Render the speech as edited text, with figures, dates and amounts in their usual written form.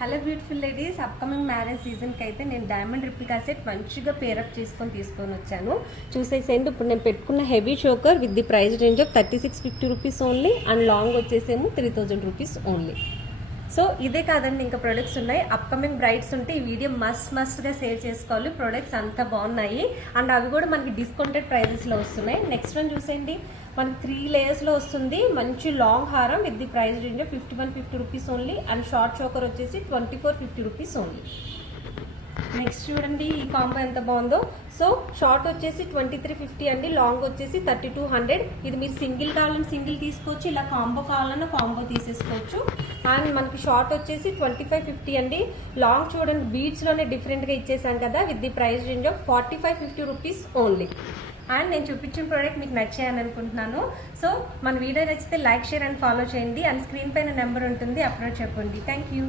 Hello beautiful ladies, upcoming marriage సీజన్కి అయితే నేను డైమండ్ రిప్లికా సెట్ మంచిగా పేరప్ తీసుకొని వచ్చాను. చూసేసేయండి, ఇప్పుడు నేను పెట్టుకున్న heavy choker with the price range of 3650 rupees only and long వచ్చేసేమో 3000 రూపీస్ ఓన్లీ. సో ఇదే కాదండి, ఇంకా ప్రొడక్ట్స్ ఉన్నాయి. అప్కమింగ్ బ్రైడ్స్ ఉంటే ఈ వీడియో మస్ట్గా షేర్ చేసుకోవాలి. ప్రొడక్ట్స్ అంతా బాగున్నాయి అండ్ అవి కూడా మనకి డిస్కౌంటెడ్ ప్రైజెస్లో వస్తున్నాయి. నెక్స్ట్ వన్ చూసేయండి, మనకి 3 లేయర్స్లో వస్తుంది. మంచి లాంగ్ హారం with the price range 5150 rupees only and short choker వచ్చేసి 2450 రూపీస్ ఓన్లీ. నెక్స్ట్ చూడండి ఈ కాంబో ఎంత బాగుందో. సో షార్ట్ వచ్చేసి 2350 అండి, లాంగ్ వచ్చేసి 3200. ఇది మీరు సింగిల్ కావాలని సింగిల్ తీసుకోవచ్చు, ఇలా కాంబో కావాలన్నా కాంబో తీసేసుకోవచ్చు. అండ్ మనకి షార్ట్ వచ్చేసి 2550 అండి, లాంగ్ చూడండి బీడ్స్లోనే డిఫరెంట్గా ఇచ్చేసాం కదా with the price range of 4550 rupees only. And నేను చూపించిన ప్రోడక్ట్ మీకు నచ్చాయని అనుకుంటున్నాను. సో మన వీడియో నచ్చితే లైక్, షేర్ అండ్ ఫాలో చేయండి. అండ్ స్క్రీన్ పైన నెంబర్ ఉంటుంది, అప్లోడ్ చెప్పండి. Thank you.